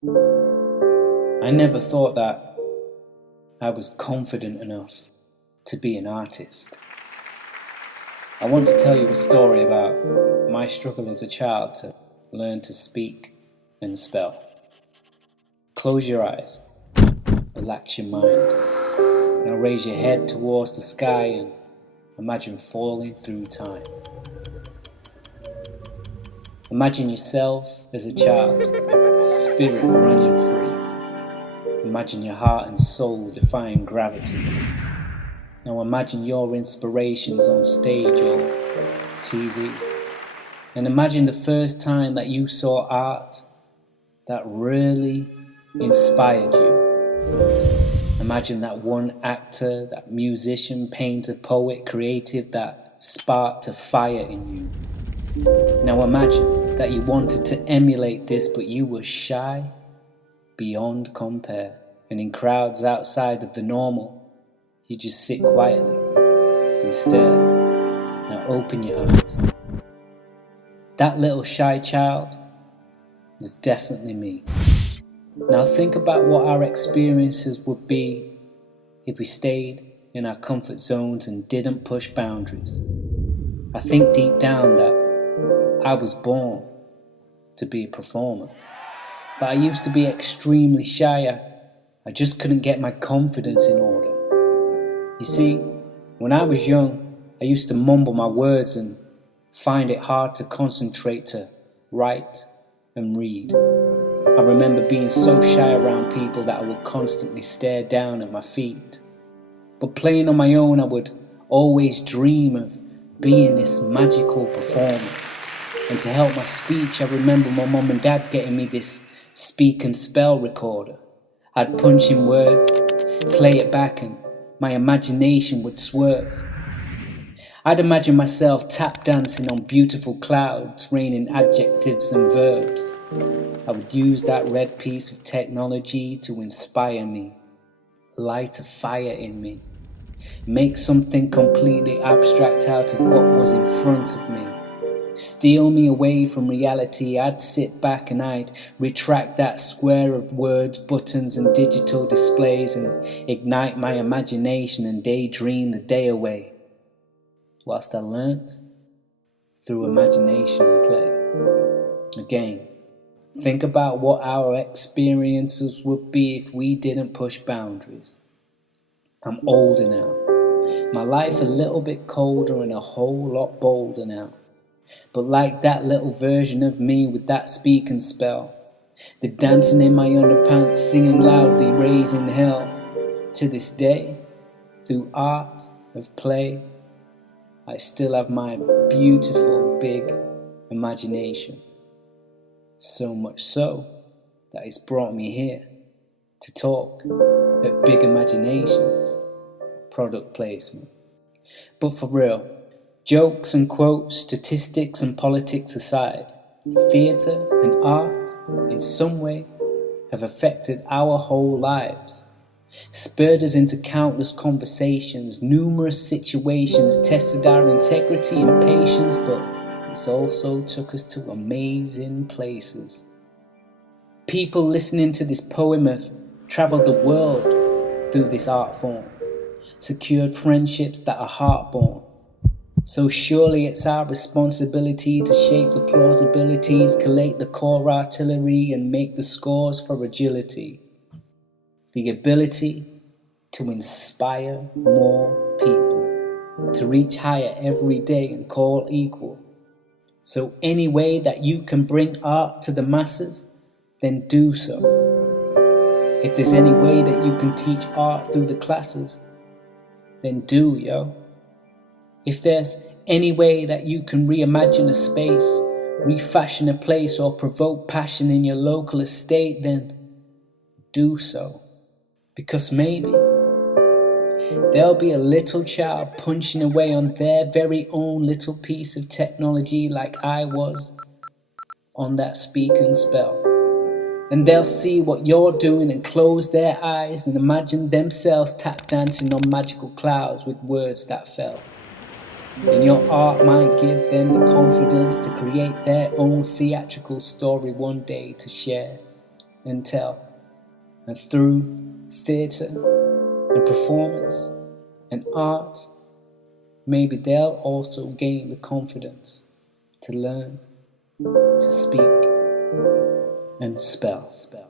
I never thought that I was confident enough to be an artist. I want to tell you a story about my struggle as a child to learn to speak and spell. Close your eyes, relax your mind. Now raise your head towards the sky and imagine falling through time. Imagine yourself as a child, spirit running free. Imagine your heart and soul defying gravity. Now imagine your inspirations on stage or TV. And imagine the first time that you saw art that really inspired you. Imagine that one actor, that musician, painter, poet, creative that sparked a fire in you. Now imagine that you wanted to emulate this, but you were shy beyond compare. And in crowds outside of the normal, you just sit quietly and stare. Now open your eyes. That little shy child was definitely me. Now think about what our experiences would be if we stayed in our comfort zones and didn't push boundaries. I think deep down that I was born to be a performer, but I used to be extremely shy. I just couldn't get my confidence in order. You see, when I was young, I used to mumble my words and find it hard to concentrate to write and read. I remember being so shy around people that I would constantly stare down at my feet. But playing on my own, I would always dream of being this magical performer. And to help my speech, I remember my mum and dad getting me this speak and spell recorder. I'd punch in words, play it back, and my imagination would swerve. I'd imagine myself tap dancing on beautiful clouds, raining adjectives and verbs. I would use that red piece of technology to inspire me, light a fire in me, make something completely abstract out of what was in front of me. Steal me away from reality. I'd sit back and I'd retract that square of words, buttons and digital displays and ignite my imagination and daydream the day away, whilst I learnt through imagination and play. Again, think about what our experiences would be if we didn't push boundaries. I'm older now, my life a little bit colder and a whole lot bolder now. But like that little version of me with that speak and spell, the dancing in my underpants, singing loudly, raising hell. To this day, through art of play, I still have my beautiful big imagination. So much so that it's brought me here to talk at Big Imaginations product placement. But for real, jokes and quotes, statistics and politics aside, theatre and art in some way have affected our whole lives, spurred us into countless conversations, numerous situations, tested our integrity and patience, but it's also took us to amazing places. People listening to this poem have travelled the world through this art form, secured friendships that are heartborn. So surely it's our responsibility to shape the plausibilities, collate the core artillery and make the scores for agility. The ability to inspire more people, to reach higher every day and call equal. So any way that you can bring art to the masses, then do so. If there's any way that you can teach art through the classes, then do, yo. If there's any way that you can reimagine a space, refashion a place, or provoke passion in your local estate, then do so. Because maybe there'll be a little child punching away on their very own little piece of technology like I was on that speak and spell. And they'll see what you're doing and close their eyes and imagine themselves tap dancing on magical clouds with words that fell. And your art might give them the confidence to create their own theatrical story one day to share and tell. And through theatre and performance and art, maybe they'll also gain the confidence to learn, to speak, and spell.